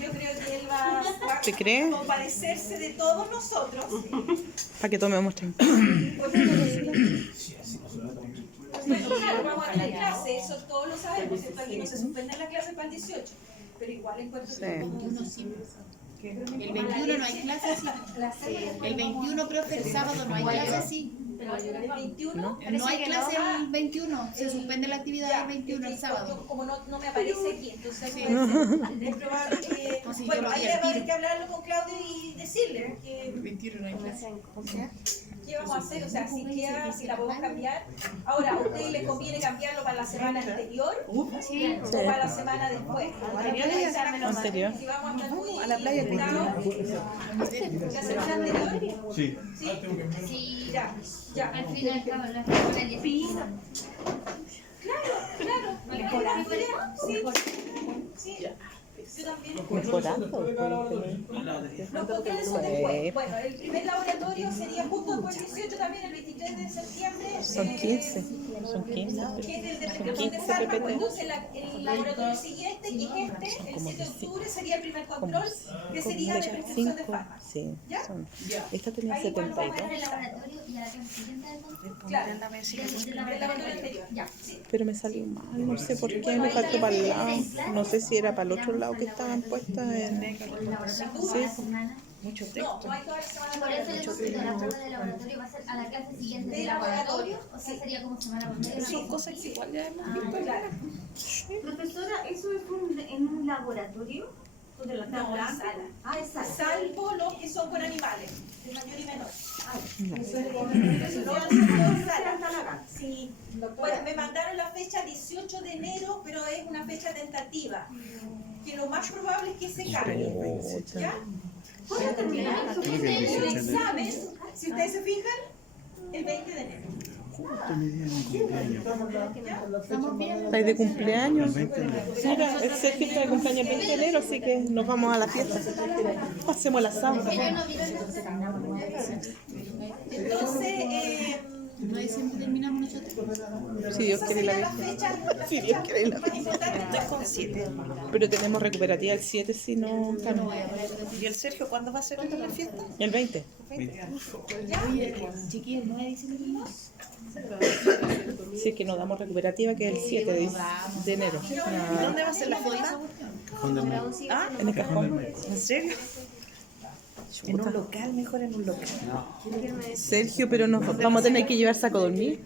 yo creo que él va ¿Te crees? a compadecerse de todos nosotros. Para que tomemos tranquilo. Bueno, claro, vamos a tener clase, eso todos lo sabemos, ¿cierto? Aquí no se suspende la clase para el 18, pero igual encuentro que Sí. El 21 no hay clase así. El 21, profe, el sábado no hay clase así. el 21, No hay clase el 21. Se suspende la actividad el 21 el sábado. como no me aparece aquí, entonces Sí. es probable que... No, sí, Bueno, yo lo ahí vi va al a haber tiro. que hablarlo con Claudio y decirle que... El 21 no hay clase. ¿Qué vamos a hacer? O sea, si queda, si la podemos cambiar. Ahora, ¿a ustedes les conviene cambiarlo para la semana anterior o para la semana después? Anterior. Si vamos a estar muy a la playa, ¿la semana anterior? Sí. Sí, ya. Al fin y al cabo, la semana de pizza. Claro. Sí. Yo también. Mejorando. Los controles son después. Bueno, el primer laboratorio sería justo después del 18 también, el 23 de septiembre. Son 15. Son 15. Que es el de Son prescripción de 15 fármaco. PPT. Entonces, el laboratorio siguiente, que es este, el 7 de octubre, sería el primer control, que sería de prescripción de fármaco. Sí. ¿Ya? Son. Esta tenía Ahí igual lo vamos a 72. El laboratorio y a la clase siguiente del control. Claro, el laboratorio anterior. Ya. Pero me salió mal. No sé por qué. Me faltó para el lado. No sé si era para el otro lado que estaban puestas. El laboratorio a la semana. Mucho No, texto. no hay toda la semana. Por eso yo consulto la prueba de laboratorio va a ser a la clase siguiente del laboratorio. O sea, sería como semana por medio. Son cosas que igual ya hemos visto. Claro. Profesora, ¿eso es en un laboratorio? ¿Donde la No, en sala. Ah, es sala. Salvo los que son con animales, de mayor y menor. Eso es Sí. Bueno, me mandaron la fecha 18 de enero, pero es una fecha tentativa. Que lo más probable es que se cambie. ¿Ya? ¿Cuándo termina? El examen, si ustedes se fijan, el 20 de enero. ¿Estáis de cumpleaños? Mira, el Sergio está de cumpleaños el 20 de enero, así que nos vamos a la fiesta. Pasemos el asado. Entonces, No siempre terminamos nosotros. Si Dios esa quiere sería la la fecha Si Dios quiere la más importante. Estoy con 7. Pero tenemos recuperativa el 7 si no. ¿Y el Sergio cuándo va a ser la fiesta? El 20. Chiquillos, 9 de diciembre. Si es que nos damos recuperativa, que es el 7 de enero. ¿Dónde va a ser la fiesta? Ah, En el cajón. ¿en serio? En un local, mejor en un local. Sergio, pero nos vamos a tener que llevar saco a dormir.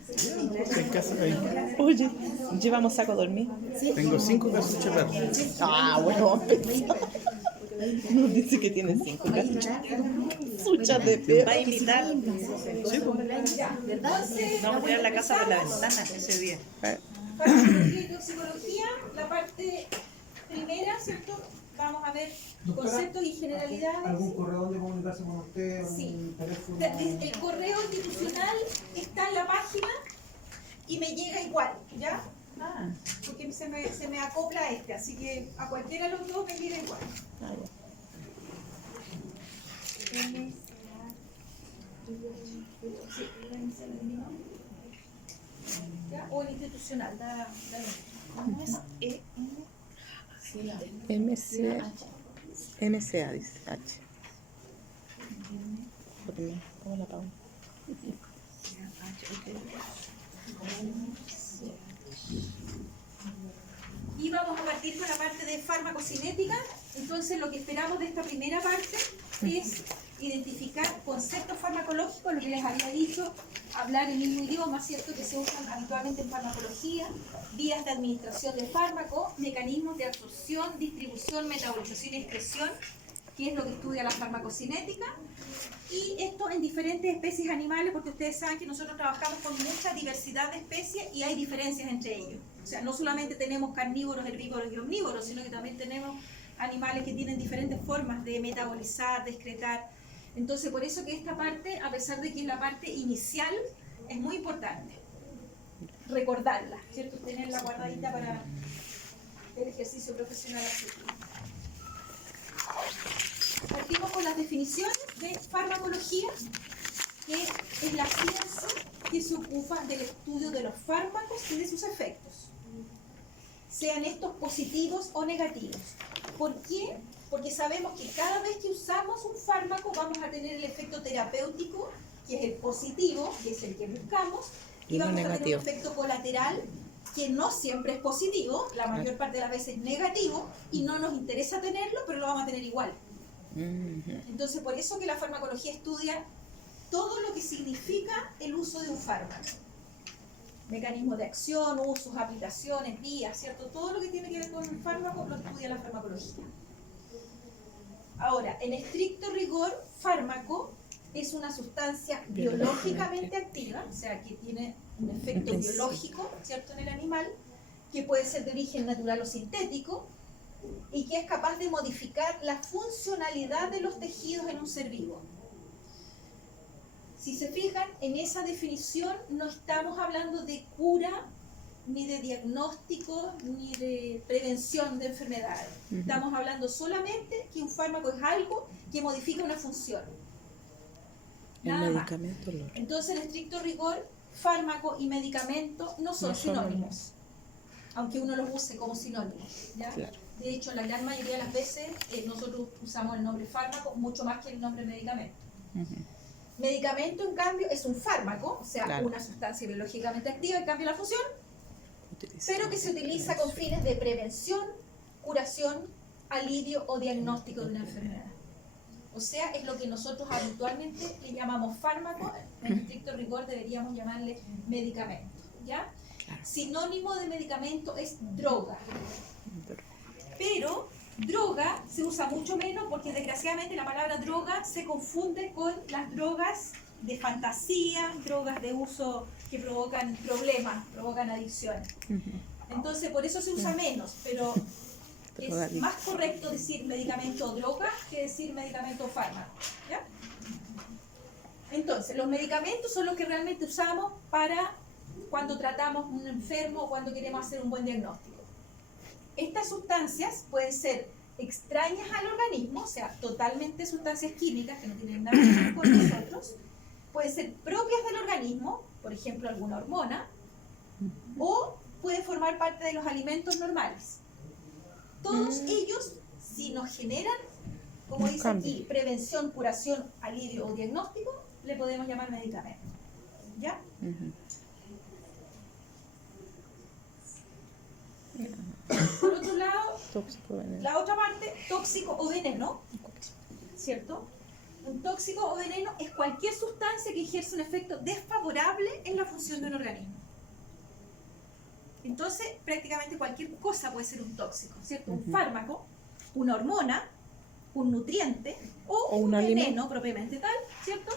En casa ahí. Oye, llevamos saco a dormir. Tengo 5 cartuchos de perro. Ah, bueno, vamos a empezar. Nos dice que tiene 5 cartuchas de perro. Va a invitar. Sí, pues. Vamos a tirar la casa por la ventana ese día. Farmacología y toxicología, la parte primera, ¿cierto? Vamos a ver conceptos y generalidades. ¿Algún correo donde comunicarse con usted? Sí. ¿Algún teléfono? El correo institucional está en la página y me llega igual, ¿ya? Porque se me acopla a este, así que a cualquiera de los dos me llega igual. Ah, ¿Ya? O el institucional, ¿Cómo es? ya. MCA dice H. ¿Cómo la pago? Y vamos a partir con la parte de farmacocinética. Entonces, lo que esperamos de esta primera parte es identificar conceptos farmacológicos, lo que les había dicho, hablar el mismo idioma, ¿cierto?, que se usan habitualmente en farmacología, vías de administración de fármaco, mecanismos de absorción, distribución, metabolización y excreción, que es lo que estudia la farmacocinética, y esto en diferentes especies animales, porque ustedes saben que nosotros trabajamos con mucha diversidad de especies y hay diferencias entre ellos. O sea, no solamente tenemos carnívoros, herbívoros y omnívoros, sino que también tenemos animales que tienen diferentes formas de metabolizar, de excretar. Entonces, por eso que esta parte, a pesar de que es la parte inicial, es muy importante recordarla, ¿cierto? Tenerla guardadita para el ejercicio profesional. Partimos con las definiciones de farmacología, que es la ciencia que se ocupa del estudio de los fármacos y de sus efectos, sean estos positivos o negativos. ¿Por qué? Porque porque sabemos que cada vez que usamos un fármaco vamos a tener el efecto terapéutico, que es el positivo, que es el que buscamos, y Y lo vamos a tener negativo. un efecto colateral que no siempre es positivo, la mayor parte de las veces es negativo, y no nos interesa tenerlo, pero lo vamos a tener igual. Entonces, por eso que la farmacología estudia todo lo que significa el uso de un fármaco. Mecanismos de acción, usos, aplicaciones, vías, ¿cierto? Todo lo que tiene que ver con un fármaco lo estudia la farmacología. Ahora, en estricto rigor, fármaco es una sustancia biológicamente activa, o sea, que tiene un efecto biológico, ¿cierto?, en el animal, que puede ser de origen natural o sintético, y que es capaz de modificar la funcionalidad de los tejidos en un ser vivo. Si se fijan, en esa definición no estamos hablando de cura, ni de diagnóstico, ni de prevención de enfermedades. Estamos hablando solamente que un fármaco es algo que modifica una función. El Nada más. medicamento lo... Entonces, en estricto rigor, fármaco y medicamento no son No son sinónimos, aunque uno los use como sinónimos, ¿ya? Claro. De hecho, la gran mayoría de las veces nosotros usamos el nombre fármaco mucho más que el nombre medicamento. Medicamento, en cambio, es un fármaco, o sea, Claro. una sustancia biológicamente activa que cambia la función, Utiliza- pero que se utiliza con fines de prevención, curación, alivio o diagnóstico de una enfermedad. O sea, es lo que nosotros habitualmente le llamamos fármaco, en estricto rigor deberíamos llamarle medicamento, ¿ya? Claro. Sinónimo de medicamento es droga, pero droga se usa mucho menos porque desgraciadamente la palabra droga se confunde con las drogas de fantasía, drogas de uso que provocan problemas, provocan adicciones. Entonces, por eso se usa menos, pero es Drogadicto. más correcto decir medicamento o droga que decir medicamento o fármaco, ¿ya? Entonces, los medicamentos son los que realmente usamos para cuando tratamos a un enfermo o cuando queremos hacer un buen diagnóstico. Estas sustancias pueden ser extrañas al organismo, o sea, totalmente sustancias químicas que no tienen nada que ver con nosotros, pueden ser propias del organismo, por ejemplo, alguna hormona, o pueden formar parte de los alimentos normales. Todos ellos, si nos generan, como Un dice cambio. aquí, prevención, curación, alivio o diagnóstico, le podemos llamar medicamento. ¿Ya? Por otro lado, Tóxico, veneno. la otra parte, tóxico o veneno, ¿cierto? Un tóxico o veneno es cualquier sustancia que ejerce un efecto desfavorable en la función de un organismo. Entonces, prácticamente cualquier cosa puede ser un tóxico, ¿cierto? Un fármaco, una hormona, un nutriente o un un veneno alimento. propiamente tal, ¿cierto?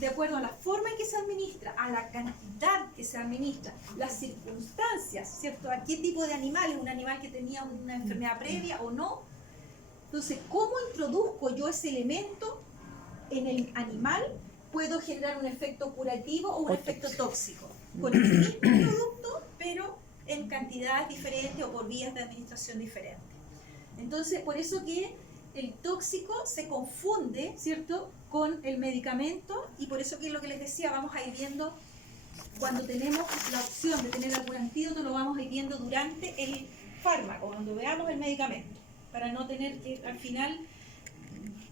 De acuerdo a la forma en que se administra, a la cantidad que se administra, las circunstancias, ¿cierto? A qué tipo de animal, es un animal que tenía una enfermedad previa o no. Entonces, ¿cómo introduzco yo ese elemento en el animal? Puedo generar un efecto curativo o un efecto tóxico, con el mismo producto, pero en cantidades diferentes o por vías de administración diferentes. Entonces, por eso que el tóxico se confunde, ¿cierto?, con el medicamento, y por eso que lo que les decía, vamos a ir viendo, cuando tenemos la opción de tener algún antídoto, lo vamos a ir viendo durante el fármaco, cuando veamos el medicamento, para no tener que al final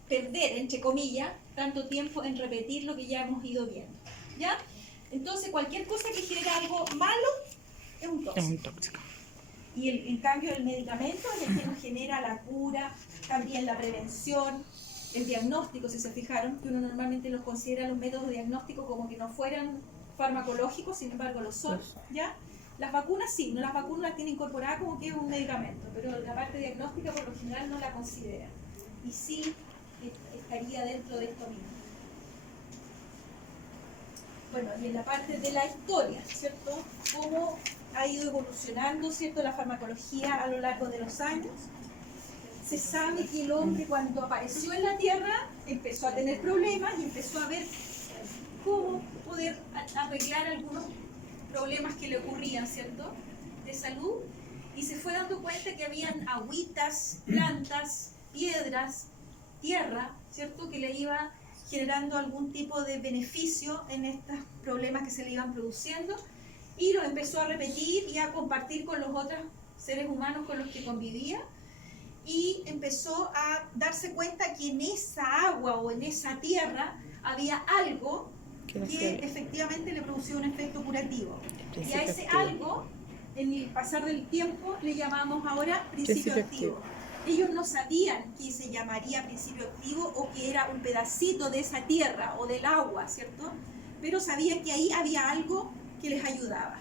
perder, entre comillas, tanto tiempo en repetir lo que ya hemos ido viendo, ¿ya? Entonces, cualquier cosa que genera algo malo es un Es tóxico. un tóxico. Y en cambio el medicamento es el que nos genera la cura, también la prevención, el diagnóstico, si se fijaron, que uno normalmente los considera los métodos de diagnóstico como que no fueran farmacológicos, sin embargo lo son, ¿ya? Las vacunas sí, no, las vacunas las tiene incorporadas como que es un medicamento, pero la parte diagnóstica por lo general no la considera. Y sí estaría dentro de esto mismo. Bueno, y en la parte de la historia, ¿cierto? Cómo ha ido evolucionando, ¿cierto?, la farmacología a lo largo de los años. Se sabe que el hombre cuando apareció en la Tierra empezó a tener problemas y empezó a ver cómo poder arreglar algunos problemas que le ocurrían, ¿cierto?, de salud, y se fue dando cuenta que habían agüitas, plantas, piedras, tierra, ¿cierto?, que le iba generando algún tipo de beneficio en estos problemas que se le iban produciendo, y lo empezó a repetir y a compartir con los otros seres humanos con los que convivía, y empezó a darse cuenta que en esa agua o en esa tierra había algo Que no que se- efectivamente le producía un efecto curativo. Y Principio a ese activo. algo, en el pasar del tiempo, le llamamos ahora principio Principio activo. Ellos no sabían que se llamaría principio activo o que era un pedacito de esa tierra o del agua, ¿cierto? Pero sabían que ahí había algo que les ayudaba.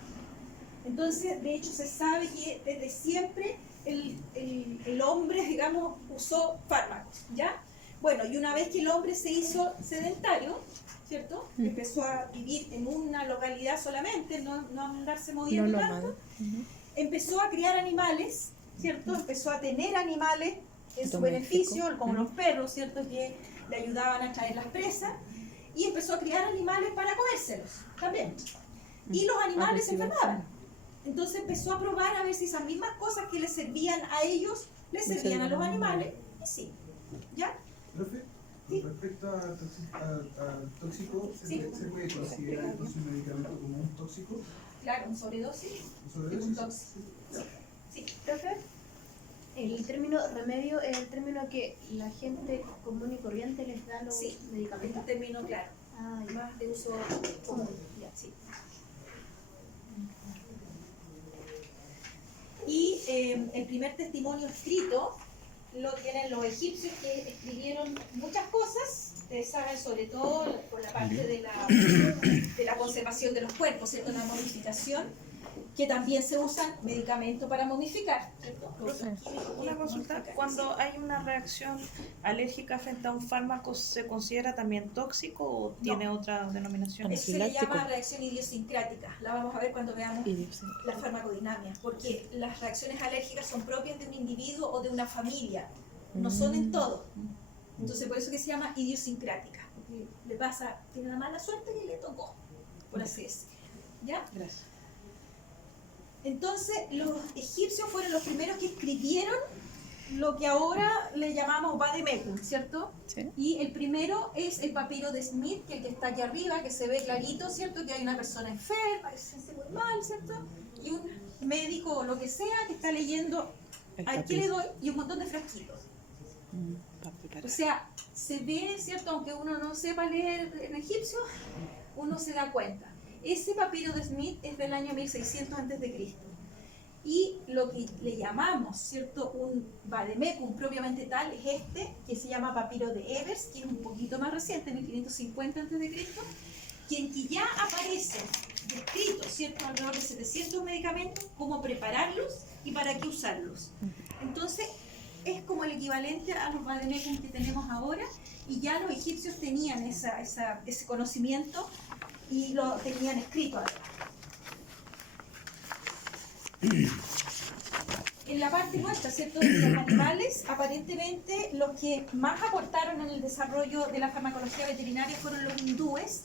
Entonces, de hecho, se sabe que desde siempre el hombre, digamos, usó fármacos, ¿ya? Bueno, y una vez que el hombre se hizo sedentario, ¿cierto? Empezó a vivir en una localidad solamente, no andarse No moviendo nómada. tanto, empezó a criar animales, ¿cierto? Empezó a tener animales en su Doméstico. beneficio, como los perros, ¿cierto? Que le ayudaban a traer las presas, y empezó a criar animales para comérselos también. Y los animales se enfermaban. Entonces empezó a probar a ver si esas mismas cosas que les servían a ellos, les Le servían a los servían. animales, y sí, ¿ya? Profe, Sí. con respecto al tóxico, Sí. ¿se puede considerar entonces un medicamento como un tóxico? Claro, un sobredosis ¿Un es sobredosis? un tóxico. Sí, Profe, el término remedio es el término que la gente común y corriente les da a los Sí. es medicamentos. un término claro, Ah, ya. más de uso común, ya, sí. Y el primer testimonio escrito lo tienen los egipcios, que escribieron muchas cosas. Ustedes saben, sobre todo por la parte de la conservación de los cuerpos, ¿cierto? La momificación, que también se usan medicamentos para momificar, ¿cierto? Profe, Una consulta, Momificar, cuando sí. hay una reacción alérgica frente a un fármaco, ¿se considera también tóxico o tiene otra denominación? Eso se le Anafiláctico. llama reacción idiosincrática. La vamos a ver cuando veamos la farmacodinamia, porque las reacciones alérgicas son propias de un individuo o de una familia, no son en todo. Entonces por eso que se llama idiosincrática, porque le pasa, tiene la mala suerte que le tocó, por así decirlo. ¿Ya? Gracias. Entonces los egipcios fueron los primeros que escribieron lo que ahora le llamamos vademecum, ¿cierto? Sí. Y el primero es el papiro de Smith, que está aquí arriba, que se ve clarito, ¿cierto? Que hay una persona enferma, que se siente muy mal, ¿cierto? Y un médico o lo que sea que está leyendo El a qué le papiro. doy y un montón de frasquitos. Para preparar. O sea, se ve, ¿cierto? Aunque uno no sepa leer en egipcio, uno se da cuenta. Ese papiro de Smith es del año 1600 a.C. Y lo que le llamamos, ¿cierto? Un vademecum propiamente tal es este, que se llama papiro de Ebers, que es un poquito más reciente, 1550 a.C., quien que ya aparece descrito, ¿cierto? Alrededor de 700 medicamentos, cómo prepararlos y para qué usarlos. Entonces, es como el equivalente a los vademecum que tenemos ahora, y ya los egipcios tenían ese conocimiento y lo tenían escrito además. En la parte nuestra, ¿cierto? De los animales, aparentemente los que más aportaron en el desarrollo de la farmacología veterinaria fueron los hindúes,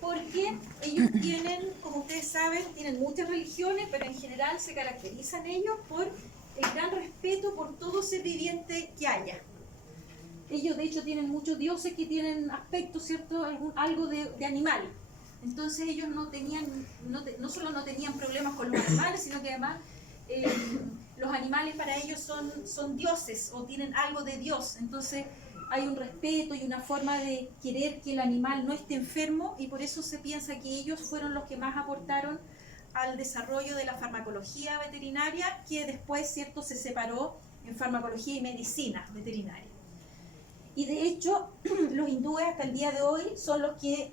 porque ellos tienen, como ustedes saben, tienen muchas religiones, pero en general se caracterizan ellos por el gran respeto por todo ser viviente que haya. Ellos de hecho tienen muchos dioses que tienen aspecto, ¿cierto? Algo de animal. Entonces ellos no solo no tenían problemas con los animales, sino que además los animales para ellos son dioses o tienen algo de Dios. Entonces hay un respeto y una forma de querer que el animal no esté enfermo, y por eso se piensa que ellos fueron los que más aportaron al desarrollo de la farmacología veterinaria, que después, ¿cierto?, se separó en farmacología y medicina veterinaria. Y de hecho, los hindúes hasta el día de hoy son los que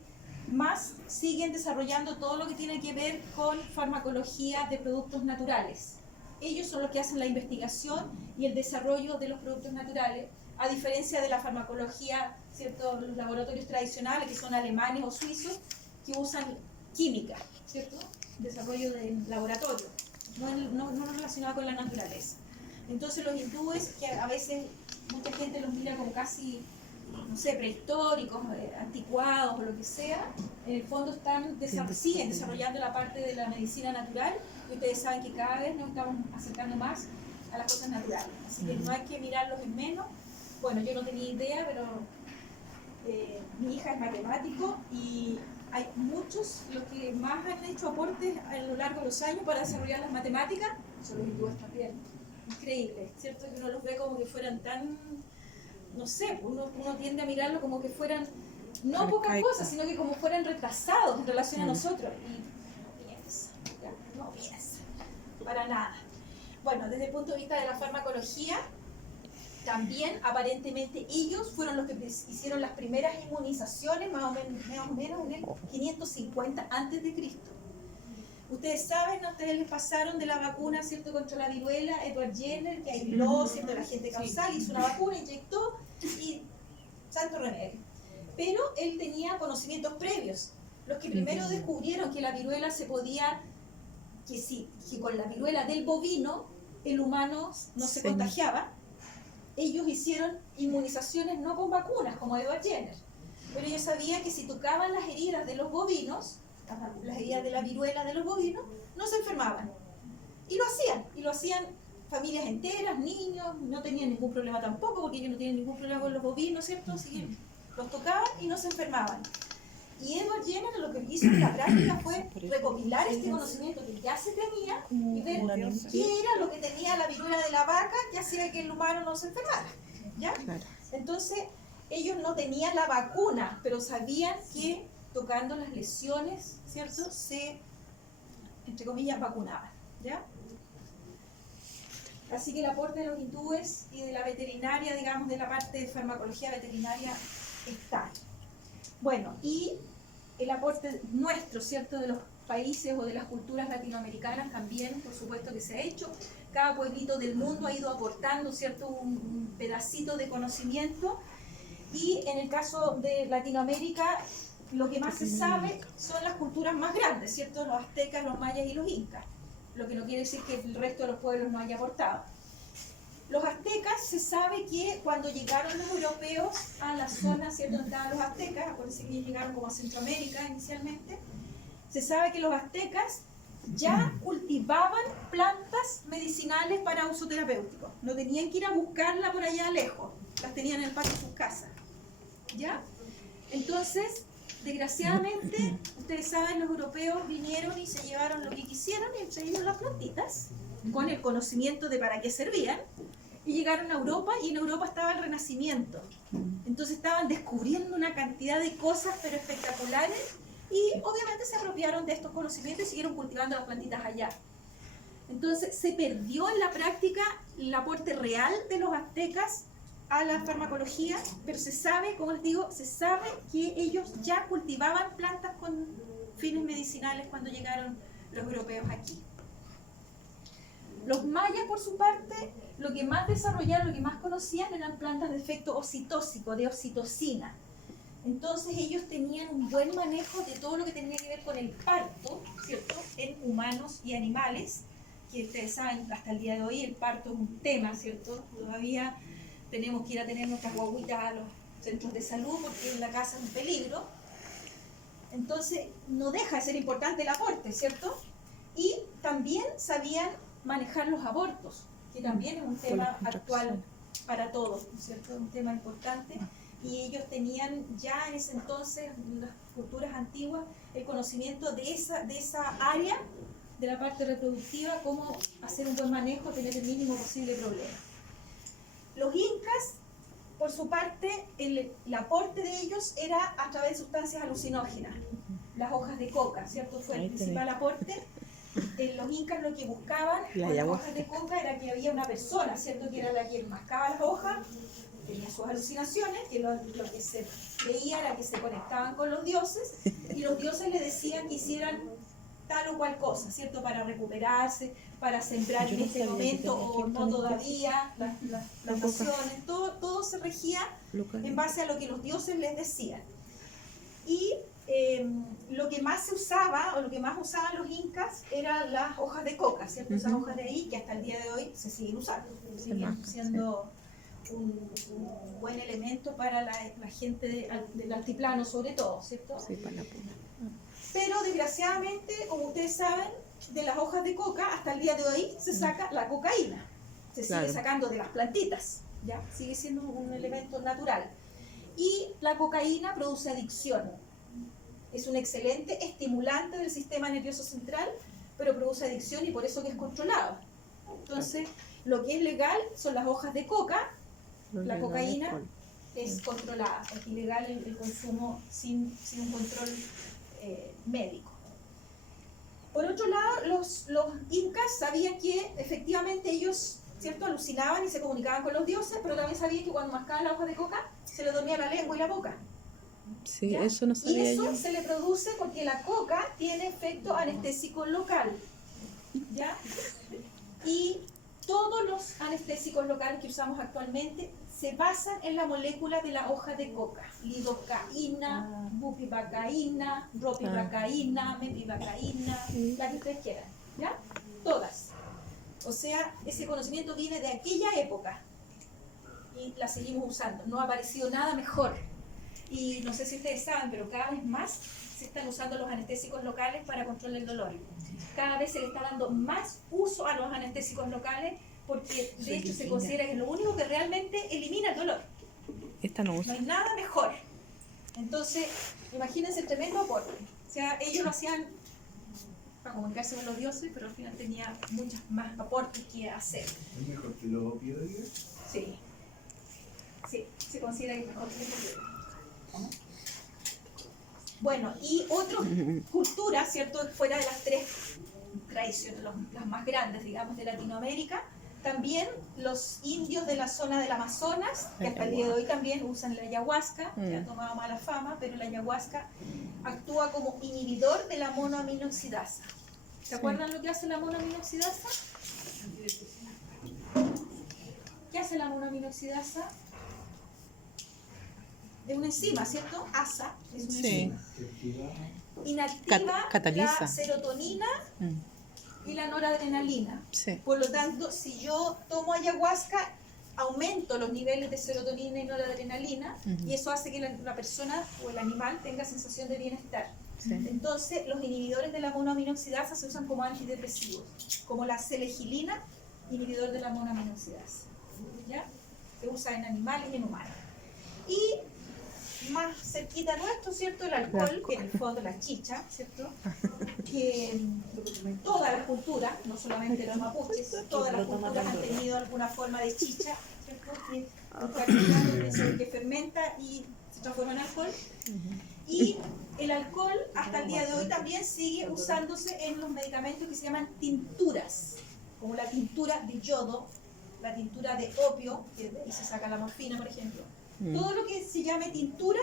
más siguen desarrollando todo lo que tiene que ver con farmacología de productos naturales. Ellos son los que hacen la investigación y el desarrollo de los productos naturales, a diferencia de la farmacología, ¿cierto?, los laboratorios tradicionales, que son alemanes o suizos, que usan química, ¿cierto?, desarrollo de laboratorio, no relacionado con la naturaleza. Entonces los hindúes, que a veces mucha gente los mira como casi, no sé, prehistóricos, anticuados o lo que sea, en el fondo siguen desarrollando la parte de la medicina natural, y ustedes saben que cada vez nos estamos acercando más a las cosas naturales. Así que no hay que mirarlos en menos. Bueno, yo no tenía idea, pero mi hija es matemático y hay muchos, los que más han hecho aportes a lo largo de los años para desarrollar las matemáticas, son los hindúes también. increíble, ¿cierto? Que uno los ve como que fueran tan, no sé, uno tiende a mirarlo como que fueran, no pocas Arcaico. cosas, sino que como fueran retrasados en relación a nosotros. Y no piensa, para nada. Bueno, desde el punto de vista de la farmacología, también aparentemente ellos fueron los que hicieron las primeras inmunizaciones, más o menos en el 550 a.C. Ustedes saben, ¿no? Ustedes les pasaron de la vacuna, ¿cierto?, contra la viruela, Edward Jenner, que aisló, ¿cierto?, el agente causal, hizo una vacuna, inyectó y santo remedio. Pero él tenía conocimientos previos. Los que primero descubrieron que la viruela se podía, que con la viruela del bovino el humano no se contagiaba, ellos hicieron inmunizaciones no con vacunas, como Edward Jenner. Pero ellos sabían que si tocaban las heridas de los bovinos, las heridas de la viruela de los bovinos, no se enfermaban. Y lo hacían familias enteras, niños, no tenían ningún problema tampoco, porque ellos no tienen ningún problema con los bovinos, ¿cierto? Así que los tocaban y no se enfermaban. Y Edward Jenner lo que hizo en la práctica fue recopilar este conocimiento que ya se tenía y ver qué era lo que tenía la viruela de la vaca que hacía que el humano no se enfermara. ¿Ya? Entonces, ellos no tenían la vacuna, pero sabían que tocando las lesiones, ¿cierto?, se, entre comillas, vacunaban, ¿ya? Así que el aporte de los hindúes y de la veterinaria, digamos, de la parte de farmacología veterinaria está. Bueno, y el aporte nuestro, ¿cierto?, de los países o de las culturas latinoamericanas también, por supuesto que se ha hecho. Cada pueblito del mundo ha ido aportando, ¿cierto?, un pedacito de conocimiento. Y en el caso de Latinoamérica, lo que más se sabe son las culturas más grandes, ¿cierto?, los aztecas, los mayas y los incas. Lo que no quiere decir que el resto de los pueblos no haya aportado. Los aztecas, se sabe que cuando llegaron los europeos a la zona, ¿cierto?, donde estaban los aztecas, acuérdense que ellos llegaron como a Centroamérica inicialmente, se sabe que los aztecas ya cultivaban plantas medicinales para uso terapéutico. No tenían que ir a buscarla por allá lejos, las tenían en el patio de sus casas. ¿Ya? Entonces, desgraciadamente, ustedes saben, los europeos vinieron y se llevaron lo que quisieron, entre ellos las plantitas, con el conocimiento de para qué servían, y llegaron a Europa, y en Europa estaba el Renacimiento. Entonces estaban descubriendo una cantidad de cosas, pero espectaculares, y obviamente se apropiaron de estos conocimientos y siguieron cultivando las plantitas allá. Entonces se perdió en la práctica el aporte real de los aztecas a la farmacología, pero se sabe, como les digo, se sabe que ellos ya cultivaban plantas con fines medicinales cuando llegaron los europeos aquí. Los mayas, por su parte, lo que más desarrollaron, lo que más conocían eran plantas de efecto oxitóxico, de oxitocina. Entonces ellos tenían un buen manejo de todo lo que tenía que ver con el parto, ¿cierto?, en humanos y animales, que ustedes saben, hasta el día de hoy el parto es un tema, ¿cierto? Todavía tenemos que ir a tener nuestras guaguitas a los centros de salud porque en la casa es un peligro. Entonces no deja de ser importante el aporte, ¿cierto? Y también sabían manejar los abortos, que también es un tema actual para todos, ¿cierto? Un tema importante. Y ellos tenían ya en ese entonces, en las culturas antiguas, el conocimiento de esa área, de la parte reproductiva, cómo hacer un buen manejo, tener el mínimo posible problema. Los incas, por su parte, el aporte de ellos era a través de sustancias alucinógenas, las hojas de coca, ¿cierto? Fue el principal aporte. Los incas lo que buscaban con las hojas de coca era que había una persona, ¿cierto?, que era la que mascaba las hojas, tenía sus alucinaciones, que lo que se creía era que se conectaban con los dioses, y los dioses le decían que hicieran tal o cual cosa, ¿cierto?, para recuperarse, para sembrar en este momento o no todavía, las naciones, todo se regía en base a lo que los dioses les decían. Y lo que más se usaba, o lo que más usaban los incas, eran las hojas de coca, ¿cierto? Esas hojas de ahí que hasta el día de hoy se siguen usando, siguen siendo un buen elemento para la gente del altiplano sobre todo, ¿cierto? Sí, para la puna. Pero desgraciadamente, como ustedes saben, de las hojas de coca hasta el día de hoy se saca la cocaína, se sigue sacando de las plantitas, ¿ya? Sigue siendo un elemento natural. Y la cocaína produce adicción. Es un excelente estimulante del sistema nervioso central, pero produce adicción y por eso que es controlado. Entonces, Lo que es legal son las hojas de coca, Lo la legal cocaína alcohol. es controlada, es ilegal el consumo sin un control médico. Por otro lado, los incas sabían que efectivamente ellos, ¿cierto?, alucinaban y se comunicaban con los dioses, pero también sabían que cuando mascaban la hoja de coca se les dormía la lengua y la boca. Sí, ¿Ya? eso no Y sabía eso yo. se le produce porque la coca tiene efecto anestésico local. ¿Ya? Y todos los anestésicos locales que usamos actualmente se basan en la molécula de la hoja de coca. Lidocaína, bupivacaína, ropivacaína, mepivacaína, la que ustedes quieran. ¿Ya? Todas. O sea, ese conocimiento viene de aquella época y la seguimos usando. No ha aparecido nada mejor. Y no sé si ustedes saben, pero cada vez más se están usando los anestésicos locales para control del dolor. Cada vez se le está dando más uso a los anestésicos locales porque de hecho se considera que es lo único que realmente elimina el dolor. Esta no No usa. hay nada mejor. Entonces, imagínense el tremendo aporte. O sea, ellos lo hacían para comunicarse con los dioses, pero al final tenía muchos más aportes que hacer. ¿Es mejor que los opioides? Sí. Sí, se considera que es mejor que los opioides. Bueno, y otras culturas, ¿cierto?, fuera de las tres tradiciones, las más grandes, digamos, de Latinoamérica, también los indios de la zona del Amazonas, que hasta el día de hoy también usan la ayahuasca, que ha tomado mala fama, pero la ayahuasca actúa como inhibidor de la monoaminoxidasa. ¿Se acuerdan lo que hace la monoaminoxidasa? ¿Qué hace la monoaminoxidasa? Es una enzima, ¿cierto? ASA es una Sí. enzima. Inactiva Cataliza. la serotonina y la noradrenalina. Sí. Por lo tanto, si yo tomo ayahuasca, aumento los niveles de serotonina y noradrenalina y eso hace que la persona o el animal tenga sensación de bienestar. Sí. Entonces, los inhibidores de la monoaminoxidasa se usan como antidepresivos, como la selegilina, inhibidor de la monoaminoxidasa. ¿Ya? Se usa en animales y en humanos. Y más cerquita nuestro, ¿cierto? El alcohol, que en el fondo la chicha, ¿cierto? Que todas las culturas, no solamente los mapuches, todas las culturas han tenido alguna forma de chicha, ¿cierto? Que es un carbohidrato que fermenta y se transforma en alcohol. Y el alcohol hasta el día de hoy también sigue usándose en los medicamentos que se llaman tinturas, como la tintura de yodo, la tintura de opio, que de ahí se saca la morfina, por ejemplo. Todo lo que se llame tintura,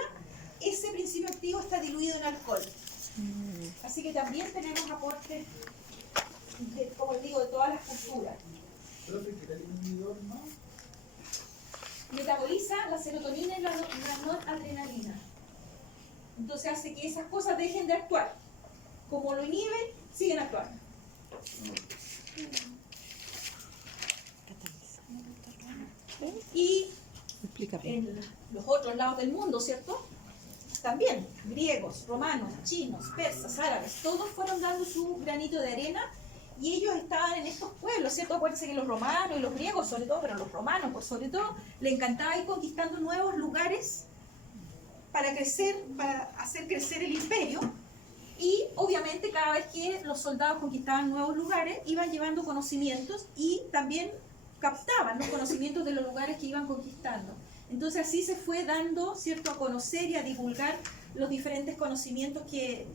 ese principio activo está diluido en alcohol. Así que también tenemos aportes, como les digo, de todas las culturas. Profe, ¿qué era el inhibidor, no? Metaboliza la serotonina y la noradrenalina. Entonces hace que esas cosas dejen de actuar. Como lo inhiben, siguen actuando. Y Explícame. en los otros lados del mundo, ¿cierto? También, griegos, romanos, chinos, persas, árabes, todos fueron dando su granito de arena y ellos estaban en estos pueblos, ¿cierto? Acuérdense que los romanos y los griegos sobre todo, pero los romanos por sobre todo, les encantaba ir conquistando nuevos lugares para crecer, para hacer crecer el imperio. Y obviamente cada vez que los soldados conquistaban nuevos lugares, iban llevando conocimientos y también captaban los conocimientos de los lugares que iban conquistando. Entonces así se fue dando, ¿cierto?, a conocer y a divulgar los diferentes conocimientos que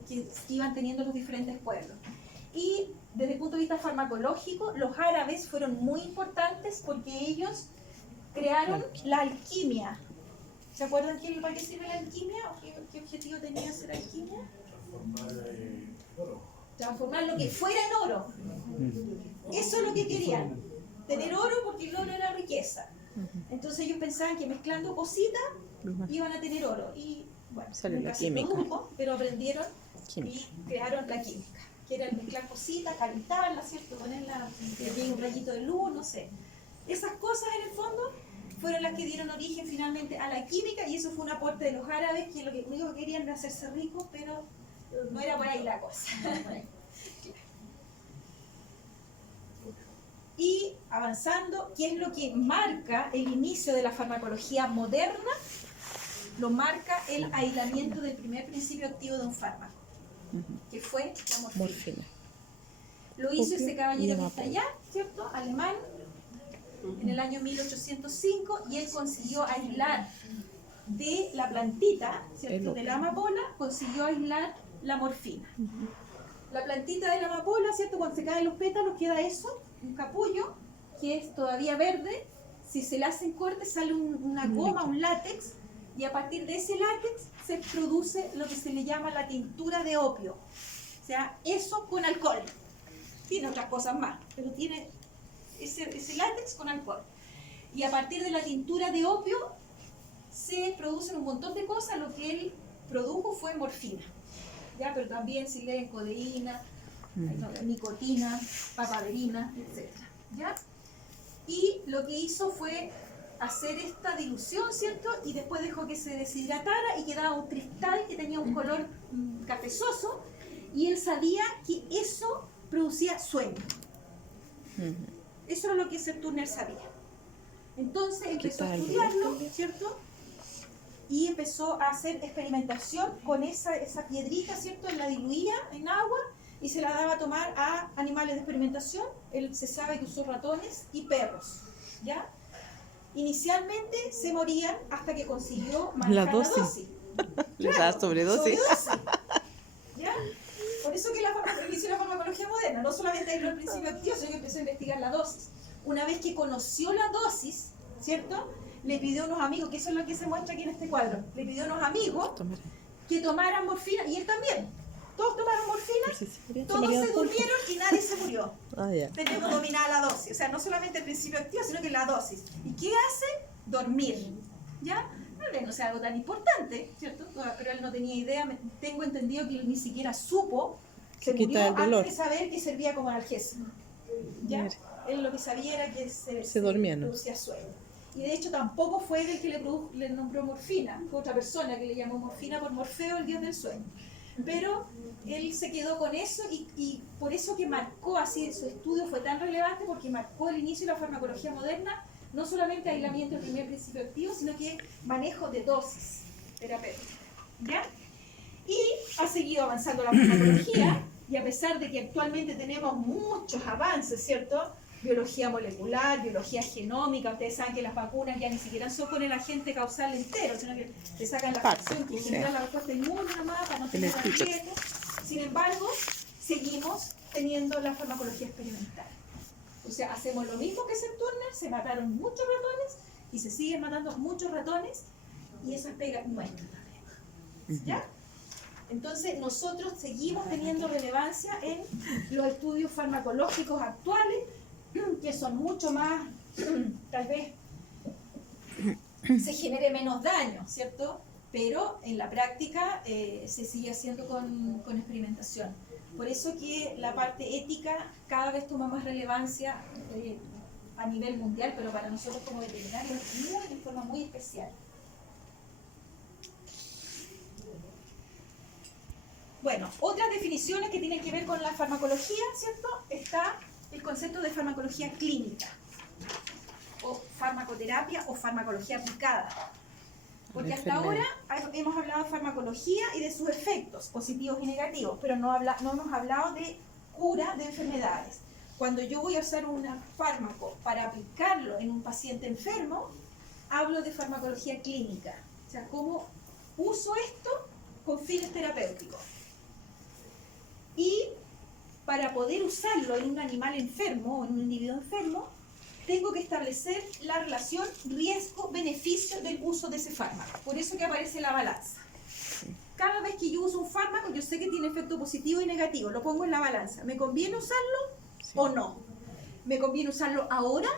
iban teniendo los diferentes pueblos. Y desde el punto de vista farmacológico, los árabes fueron muy importantes porque ellos crearon la alquimia. ¿Se acuerdan para qué sirve la alquimia? ¿O qué objetivo tenía hacer alquimia? Transformar lo que fuera en oro. Eso es lo que querían. Tener oro porque el oro era riqueza. Entonces ellos pensaban que mezclando cositas iban a tener oro. Y bueno, Salió nunca la se química. produjo, pero aprendieron Química. y crearon la química. Que era el mezclar cositas, calentarla, ¿cierto? Ponerla, que llegue un rayito de luz, no sé. Esas cosas en el fondo fueron las que dieron origen finalmente a la química y eso fue un aporte de los árabes que lo único que querían era hacerse ricos, pero no era por ahí la cosa. Y avanzando, ¿qué es lo que marca el inicio de la farmacología moderna? Lo marca el aislamiento del primer principio activo de un fármaco, que fue la morfina. Morfina. Lo hizo Opio ese y caballero que amapola. está allá, ¿cierto? Alemán, en el año 1805, y él consiguió aislar de la plantita, ¿cierto?, de la amapola, consiguió aislar la morfina. La plantita de la amapola, ¿cierto?, cuando se caen los pétalos queda eso, un capullo, que es todavía verde. Si se le hacen cortes sale una goma, un látex, y a partir de ese látex se produce lo que se le llama la tintura de opio. O sea, eso con alcohol. Tiene otras cosas más, pero tiene ese látex con alcohol. Y a partir de la tintura de opio se producen un montón de cosas. Lo que él produjo fue morfina, ¿ya? Pero también si leen codeína, nicotina, papaverina, etc. ¿Ya? Y lo que hizo fue hacer esta dilución, ¿cierto? Y después dejó que se deshidratara y quedaba un cristal que tenía un color cafezoso, y él sabía que eso producía sueño. Eso era lo que Sir Turner sabía. Entonces empezó a estudiarlo, ¿cierto? Y empezó a hacer experimentación con esa piedrita, ¿cierto? Él la diluía en agua y se la daba a tomar a animales de experimentación. Él se sabe que usó ratones y perros, ¿ya? Inicialmente se morían hasta que consiguió manejar la dosis. Le daba sobredosis. ¿Ya? Por eso que inició la farmacología moderna, no solamente aisló el principio activo, sino que empezó a investigar la dosis. Una vez que conoció la dosis, ¿cierto?, le pidió a unos amigos, que eso es lo que se muestra aquí en este cuadro, le pidió a unos amigos que tomaran morfina, y él también. Todos tomaron morfina, todos se durmieron y nadie se murió. Tenemos dominada la dosis, o sea, no solamente el principio activo, sino que la dosis. ¿Y qué hace? Dormir, ¿ya? No sea algo tan importante, ¿cierto? Pero él no tenía idea, tengo entendido que él ni siquiera supo, se murió antes de saber que servía como analgésico, ¿ya? Él lo que sabía era que se dormía, ¿no? Producía sueño. Y de hecho tampoco fue él el que le nombró morfina, fue otra persona que le llamó morfina por Morfeo, el dios del sueño. Pero él se quedó con eso, y por eso que marcó así, su estudio fue tan relevante, porque marcó el inicio de la farmacología moderna, no solamente aislamiento del primer principio activo, sino que manejo de dosis terapéutica, ¿ya? Y ha seguido avanzando la farmacología, y a pesar de que actualmente tenemos muchos avances, ¿cierto?, biología molecular, biología genómica, ustedes saben que las vacunas ya ni siquiera son con el agente causal entero, sino que le sacan la fracción que genera la respuesta inmune nada más para no tener riesgo. Sin embargo, seguimos teniendo la farmacología experimental. O sea, hacemos lo mismo que Sir Turner, se mataron muchos ratones y se siguen matando muchos ratones, y eso es pega nuestra también. ¿Ya? Entonces, nosotros seguimos teniendo relevancia en los estudios farmacológicos actuales, que son mucho más, tal vez se genere menos daño, ¿cierto? Pero en la práctica se sigue haciendo con experimentación. Por eso que la parte ética cada vez toma más relevancia a nivel mundial, pero para nosotros como veterinarios de forma muy especial. Bueno, otras definiciones que tienen que ver con la farmacología, ¿cierto? Está el concepto de farmacología clínica, o farmacoterapia, o farmacología aplicada. Porque hasta ahora hemos hablado de farmacología y de sus efectos positivos y negativos, pero no hemos hablado de cura de enfermedades. Cuando yo voy a usar un fármaco para aplicarlo en un paciente enfermo, hablo de farmacología clínica. O sea, cómo uso esto con fines terapéuticos. Y para poder usarlo en un animal enfermo o en un individuo enfermo, tengo que establecer la relación riesgo-beneficio del uso de ese fármaco. Por eso que aparece la balanza. Cada vez que yo uso un fármaco, yo sé que tiene efecto positivo y negativo. Lo pongo en la balanza. ¿Me conviene usarlo o no? ¿Me conviene usarlo ahora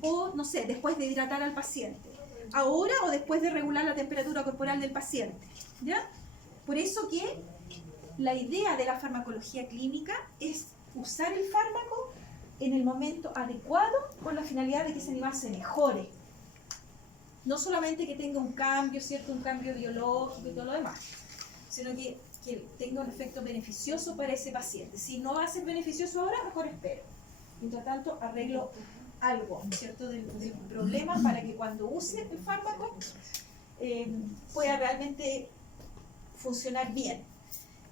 o, no sé, después de hidratar al paciente? ¿Ahora o después de regular la temperatura corporal del paciente? ¿Ya? Por eso que la idea de la farmacología clínica es usar el fármaco en el momento adecuado con la finalidad de que ese animal se mejore. No solamente que tenga un cambio, ¿cierto? Un cambio biológico y todo lo demás, sino que tenga un efecto beneficioso para ese paciente. Si no va a ser beneficioso ahora, mejor espero. Mientras tanto, arreglo algo, ¿cierto? del problema, para que cuando use el fármaco pueda realmente funcionar bien.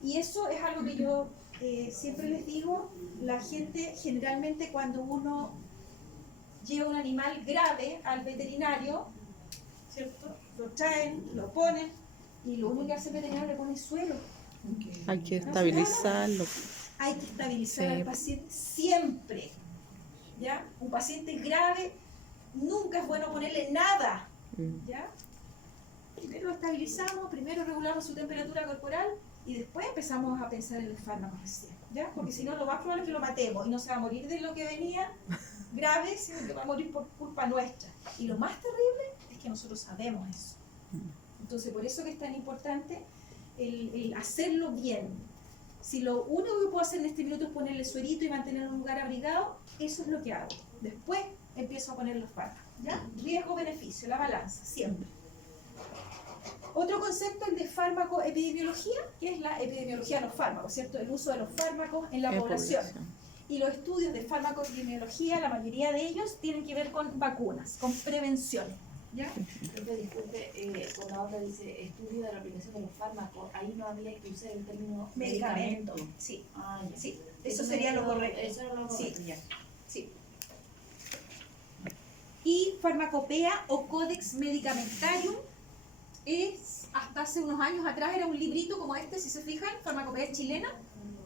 Y eso es algo que yo siempre les digo, la gente generalmente cuando uno lleva un animal grave al veterinario, ¿cierto? Lo traen, lo ponen, y lo único que hace el veterinario le pone suelo. Hay que estabilizarlo. Hay que estabilizar Sí. al paciente siempre. ¿Ya? Un paciente grave, nunca es bueno ponerle nada. ¿Ya? Primero lo estabilizamos, primero regulamos su temperatura corporal y después empezamos a pensar en el fármaco recién, ¿ya? Porque si no, lo más probable es que lo matemos y no se va a morir de lo que venía grave, sino que va a morir por culpa nuestra. Y lo más terrible es que nosotros sabemos eso. Entonces, por eso que es tan importante el hacerlo bien. Si lo único que puedo hacer en este minuto es ponerle suerito y mantener en un lugar abrigado, eso es lo que hago. Después empiezo a poner los fármacos, ¿ya? Riesgo-beneficio, la balanza, siempre. Otro concepto es de fármacoepidemiología, que es la epidemiología de los fármacos, ¿cierto? El uso de los fármacos en la población. Y los estudios de fármacoepidemiología, la mayoría de ellos tienen que ver con vacunas, con prevención, ¿ya? Profe, disculpe, cuando ahora dice estudio de la aplicación de los fármacos, ahí no había que usar el término Medicamento. medicamento. Sí, Ah, ya. sí, eso sería lo correcto. Eso era lo correcto, ya. Sí. Y farmacopea o Codex Medicamentarium es, hasta hace unos años atrás, era un librito como este, si se fijan, farmacopea chilena.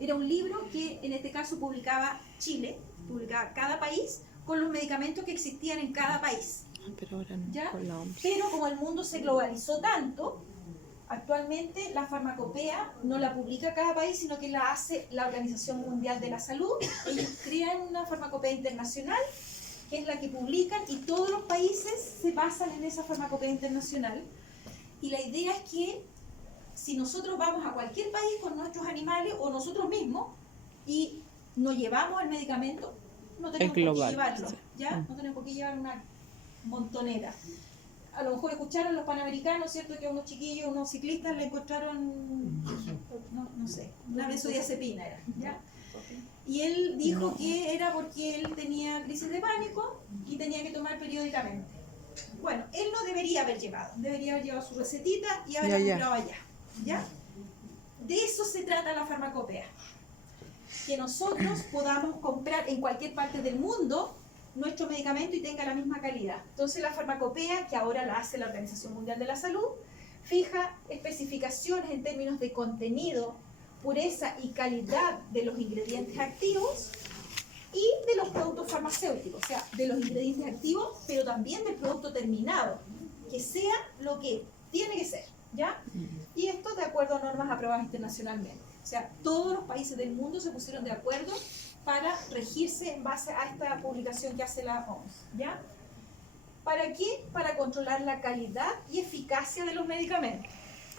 Era un libro que en este caso publicaba Chile, publicaba cada país con los medicamentos que existían en cada país. Pero ahora no, ¿Ya? con la OMS. Pero como el mundo se globalizó tanto, actualmente la farmacopea no la publica cada país, sino que la hace la Organización Mundial de la Salud. Ellos crean una farmacopea internacional, que es la que publican, y todos los países se basan en esa farmacopea internacional. Y la idea es que si nosotros vamos a cualquier país con nuestros animales o nosotros mismos y nos llevamos el medicamento, no tenemos por qué llevarlo, ¿ya? No tenemos por qué llevar una montonera. A lo mejor escucharon los panamericanos, ¿cierto? Que a unos chiquillos, unos ciclistas le encontraron, no sé, una benzodiazepina era, ¿ya? Y él dijo que era porque él tenía crisis de pánico y tenía que tomar periódicamente. Bueno, él no debería haber llevado su recetita y haberla comprado allá, ¿ya? De eso se trata la farmacopea. Que nosotros podamos comprar en cualquier parte del mundo nuestro medicamento y tenga la misma calidad. Entonces la farmacopea, que ahora la hace la Organización Mundial de la Salud, fija especificaciones en términos de contenido, pureza y calidad de los ingredientes activos y de los productos farmacéuticos, o sea, de los ingredientes activos, pero también del producto terminado, que sea lo que tiene que ser, ¿ya? Y esto de acuerdo a normas aprobadas internacionalmente. O sea, todos los países del mundo se pusieron de acuerdo para regirse en base a esta publicación que hace la OMS, ¿ya? ¿Para qué? Para controlar la calidad y eficacia de los medicamentos.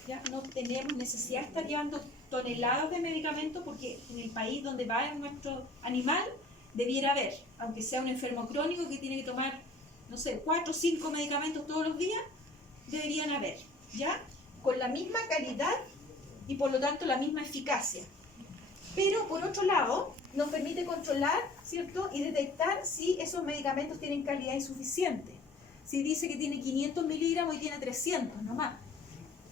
¿Ya? No tenemos necesidad de estar llevando toneladas de medicamentos porque en el país donde va nuestro animal debiera haber, aunque sea un enfermo crónico que tiene que tomar, no sé, 4 o 5 medicamentos todos los días, deberían haber, ¿ya? Con la misma calidad y por lo tanto la misma eficacia. Pero por otro lado, nos permite controlar, ¿cierto? Y detectar si esos medicamentos tienen calidad insuficiente. Si dice que tiene 500 miligramos y tiene 300 nomás,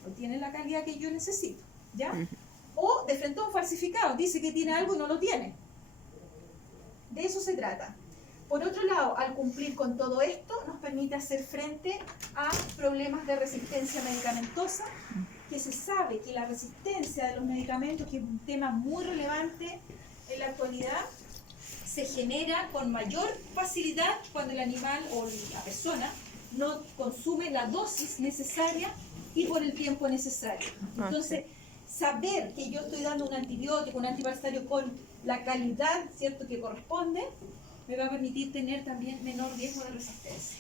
no tiene la calidad que yo necesito, ¿ya? O de frente a un falsificado, dice que tiene algo y no lo tiene. De eso se trata. Por otro lado, al cumplir con todo esto, nos permite hacer frente a problemas de resistencia medicamentosa, que se sabe que la resistencia de los medicamentos, que es un tema muy relevante en la actualidad, se genera con mayor facilidad cuando el animal o la persona no consume la dosis necesaria y por el tiempo necesario. Entonces, saber que yo estoy dando un antibiótico, un antiparasitario con la calidad, ¿cierto?, que corresponde, me va a permitir tener también menor riesgo de resistencia.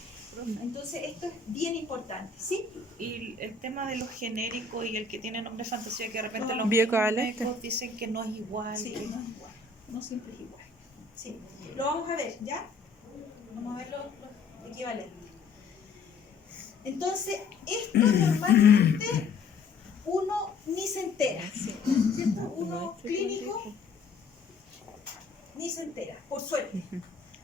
Entonces, esto es bien importante, ¿sí? Y el tema de los genéricos y el que tiene nombre fantasía, que de repente los bioequivalente. médicos dicen que no es igual. Sí, que no es igual, no siempre es igual. Sí, lo vamos a ver, ¿ya? Vamos a ver los equivalentes. Entonces, esto normalmente uno ni se entera, ¿cierto? Uno clínico ni se entera, por suerte.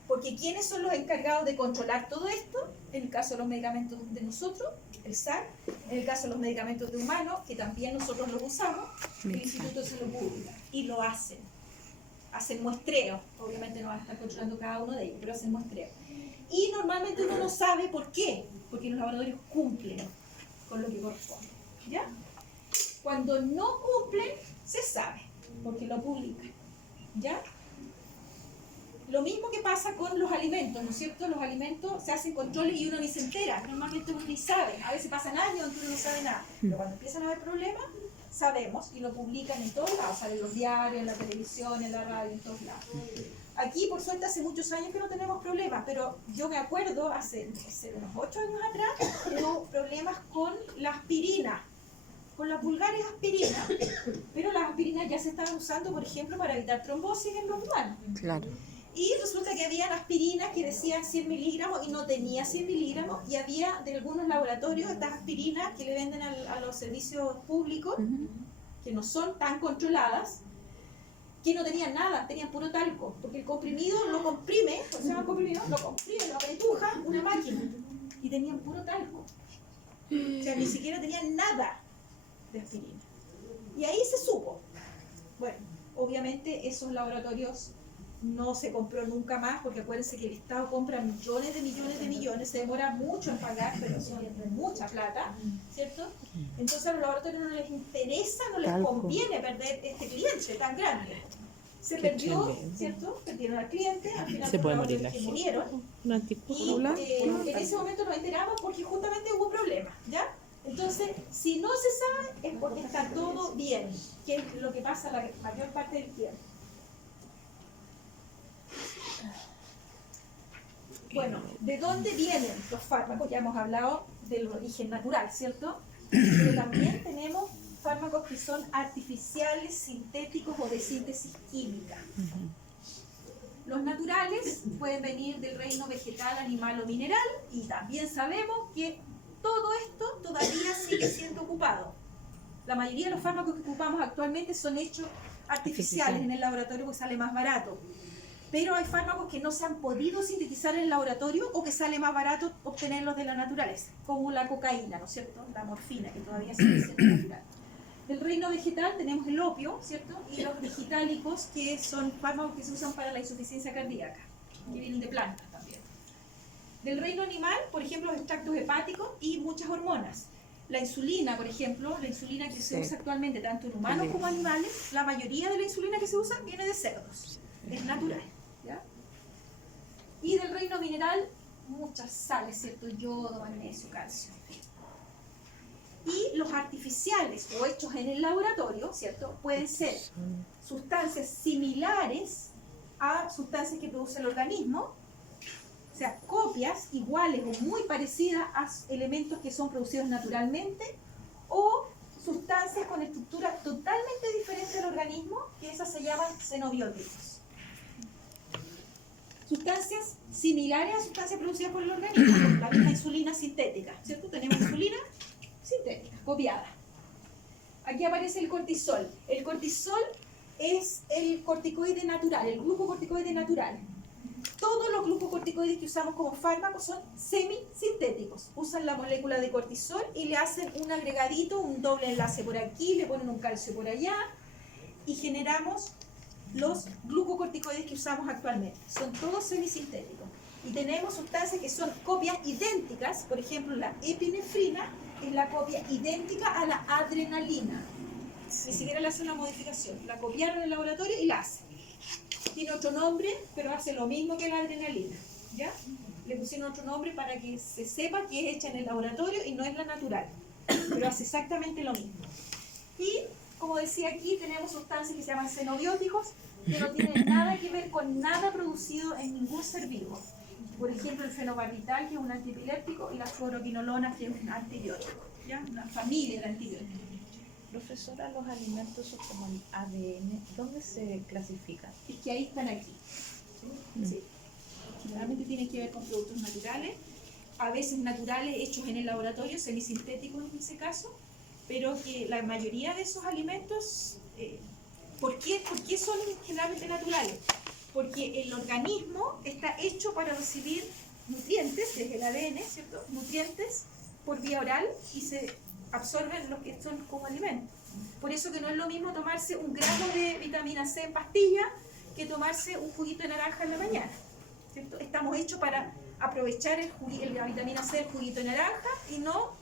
Porque ¿quiénes son los encargados de controlar todo esto? En el caso de los medicamentos de nosotros, el SAR, en el caso de los medicamentos de humanos, que también nosotros los usamos, el Instituto de Salud Pública, y lo hacen muestreo, obviamente no van a estar controlando cada uno de ellos, pero hacen muestreo. Y normalmente uno no sabe por qué, porque los laboratorios cumplen con lo que corresponde, ¿ya? Cuando no cumplen, se sabe, porque lo publican, ¿ya? Lo mismo que pasa con los alimentos, ¿no es cierto? Los alimentos se hacen controles y uno ni se entera, normalmente uno ni sabe, a veces pasan años en que uno no sabe nada, pero cuando empiezan a haber problemas, sabemos y lo publican en todos lados, sale en los diarios, en la televisión, en la radio, en todos lados. Aquí, por suerte, hace muchos años que no tenemos problemas, pero yo me acuerdo, hace unos 8 años atrás, hubo problemas con la aspirina, con las vulgares aspirinas, pero las aspirinas ya se estaban usando, por ejemplo, para evitar trombosis en los humanos. Claro. Y resulta que habían aspirinas que decían 100 miligramos y no tenía 100 miligramos, y había de algunos laboratorios estas aspirinas que le venden a los servicios públicos, que no son tan controladas, que no tenían nada, tenían puro talco, porque el comprimido lo comprime, o sea, lo apretuja una máquina, y tenían puro talco. O sea, ni siquiera tenían nada de aspirina. Y ahí se supo. Bueno, obviamente esos laboratorios no se compró nunca más, porque acuérdense que el Estado compra millones de millones, se demora mucho en pagar, pero son mucha plata, ¿cierto? Entonces a los laboratorios no les interesa, no les conviene perder este cliente tan grande. Se perdió, ¿cierto? Perdieron al cliente, al final Se puede los morir la que gente. murieron. Una Y anticoagulante. en ese momento nos enteramos porque justamente hubo problemas, ¿ya? Entonces, si no se sabe, es porque está todo bien, que es lo que pasa la mayor parte del tiempo. Bueno, ¿de dónde vienen los fármacos? Ya hemos hablado del origen natural, ¿cierto? Pero también tenemos fármacos que son artificiales, sintéticos o de síntesis química. Los naturales pueden venir del reino vegetal, animal o mineral, y también sabemos que todo esto todavía sigue siendo ocupado. La mayoría de los fármacos que ocupamos actualmente son hechos artificiales en el laboratorio porque sale más barato. Pero hay fármacos que no se han podido sintetizar en el laboratorio o que sale más barato obtenerlos de la naturaleza, como la cocaína, ¿no es cierto? La morfina, que todavía sigue siendo natural. Del reino vegetal tenemos el opio, ¿cierto? Y los digitálicos, que son fármacos que se usan para la insuficiencia cardíaca, que vienen de plantas también. Del reino animal, por ejemplo, los extractos hepáticos y muchas hormonas. La insulina, por ejemplo, la insulina que se usa actualmente tanto en humanos como animales, la mayoría de la insulina que se usa viene de cerdos, es natural, ¿ya? Y del reino mineral, muchas sales, ¿cierto? Yodo, magnesio, calcio. Y los artificiales o hechos en el laboratorio, ¿cierto? Pueden ser sustancias similares a sustancias que produce el organismo, o sea, copias iguales o muy parecidas a elementos que son producidos naturalmente, o sustancias con estructura totalmente diferente del organismo, que esas se llaman xenobióticos. Sustancias similares a sustancias producidas por el organismo, la misma insulina sintética, ¿cierto? Tenemos insulina sintética, copiada. Aquí aparece el cortisol. El cortisol es el corticoide natural, el glucocorticoide natural. Todos los glucocorticoides que usamos como fármacos son semisintéticos. Usan la molécula de cortisol y le hacen un agregadito, un doble enlace por aquí, le ponen un calcio por allá y generamos los glucocorticoides que usamos actualmente. Son todos semisintéticos. Y tenemos sustancias que son copias idénticas, por ejemplo la epinefrina es la copia idéntica a la adrenalina. Ni siquiera le hacen una modificación. La copiaron en el laboratorio y la hacen. Tiene otro nombre, pero hace lo mismo que la adrenalina, ¿ya? Le pusieron otro nombre para que se sepa que es hecha en el laboratorio y no es la natural, pero hace exactamente lo mismo. Y, como decía aquí, tenemos sustancias que se llaman xenobióticos, que no tienen nada que ver con nada producido en ningún ser vivo. Por ejemplo, el fenobarbital, que es un antiepiléptico, y la fluoroquinolona, que es un antibiótico, ¿ya? Una familia de antibióticos. Profesora, los alimentos son como el ADN, ¿dónde se clasifican? Es que ahí están aquí. ¿Sí? Generalmente tienen que ver con productos naturales, a veces naturales hechos en el laboratorio, semisintéticos en ese caso, pero que la mayoría de esos alimentos, ¿por qué son generalmente naturales? Porque el organismo está hecho para recibir nutrientes, desde el ADN, ¿cierto? Nutrientes por vía oral y se absorben los que son como alimentos. Por eso que no es lo mismo tomarse un gramo de vitamina C en pastilla que tomarse un juguito de naranja en la mañana, ¿cierto? Estamos hechos para aprovechar la vitamina C del juguito de naranja y no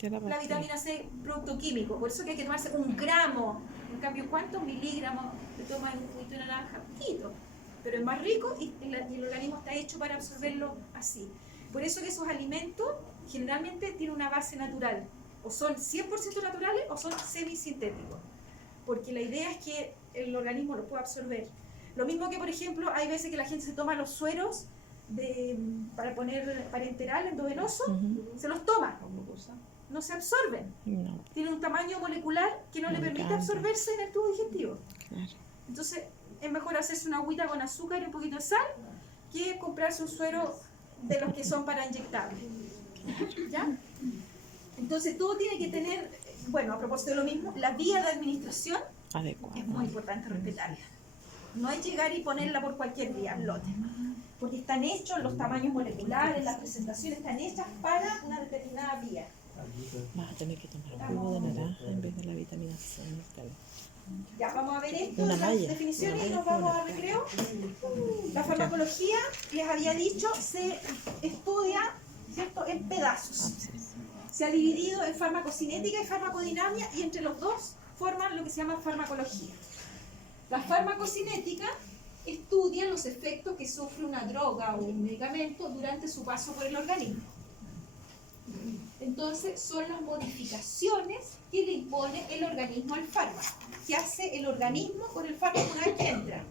Ya la la pasé. vitamina C producto químico. Por eso que hay que tomarse 1 gramo. En cambio, ¿cuántos miligramos le toma un juguito de naranja? Poquito. Pero es más rico y el organismo está hecho para absorberlo así. Por eso que esos alimentos generalmente tienen una base natural. O son 100% naturales o son semisintéticos. Porque la idea es que el organismo lo pueda absorber. Lo mismo que, por ejemplo, hay veces que la gente se toma los sueros para poner parenteral endovenoso, Ujú. se los toma, no se absorben. No, Tienen un tamaño molecular que no le Me permite encanta. absorberse en el tubo digestivo. claro. Entonces, es mejor hacerse una agüita con azúcar y un poquito de sal que comprarse un suero de los que son para inyectar. ¿Ya? Entonces, todo tiene que tener, bueno, a propósito de lo mismo, la vía de administración Adecuado. es muy importante respetarla. No es llegar y ponerla por cualquier vía, lote. Porque están hechos, los tamaños moleculares, las presentaciones están hechas para una determinada vía. Vas a tener que tomar jugo de naranja en vez de la vitamina C. Tal. Ya, vamos a ver esto, Una las malla. definiciones y Una nos malla vamos con a recreo. La farmacología, les había dicho, se estudia, ¿cierto?, en pedazos. Se ha dividido en farmacocinética y farmacodinamia y entre los dos forman lo que se llama farmacología. La farmacocinética estudia los efectos que sufre una droga o un medicamento durante su paso por el organismo. Entonces, son las modificaciones que le impone el organismo al fármaco, que hace el organismo con el fármaco una vez que entra.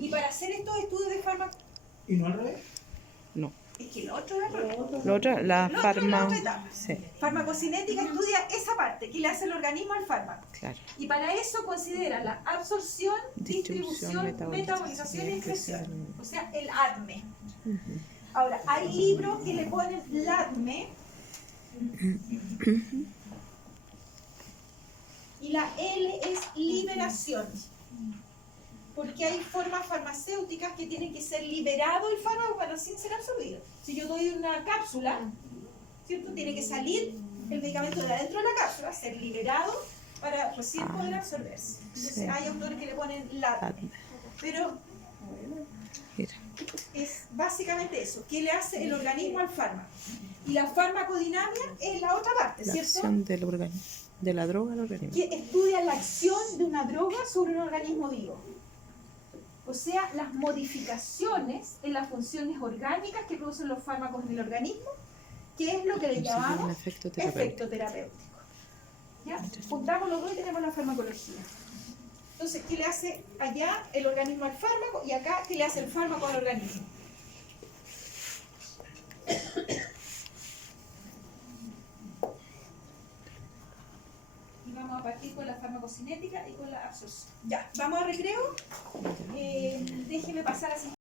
Y para hacer estos estudios de fármaco, ¿Y no al revés? No. es que lo otro es al revés. Lo otro, la Lo otro es la farma. otra etapa. Sí, Farmacocinética estudia esa parte que le hace el organismo al fármaco. claro. Y para eso considera la absorción, distribución, metabolización y excreción. O sea, el ADME. Ahora, hay libros que le ponen LADME y la L es liberación. Porque hay formas farmacéuticas que tienen que ser liberado el fármaco para recién ser absorbido. Si yo doy una cápsula, ¿cierto? Tiene que salir el medicamento de adentro de la cápsula, ser liberado para recién poder absorberse. Entonces Sí. hay autores que le ponen LADME. Pero Mira. es básicamente eso, ¿qué le hace el organismo al fármaco? Y la farmacodinamia es la otra parte, La ¿cierto? acción del organismo. De la droga al organismo. Que estudia la acción de una droga sobre un organismo vivo. O sea, las modificaciones en las funciones orgánicas que producen los fármacos en el organismo, que es lo que le Conseguir un llamamos efecto terapéutico. efecto terapéutico. ¿Ya? Juntamos los dos y tenemos la farmacología. Entonces, ¿qué le hace allá el organismo al fármaco? Y acá, ¿qué le hace el fármaco al organismo? Y vamos a partir con la farmacocinética y con la absorción. Ya, vamos a recreo.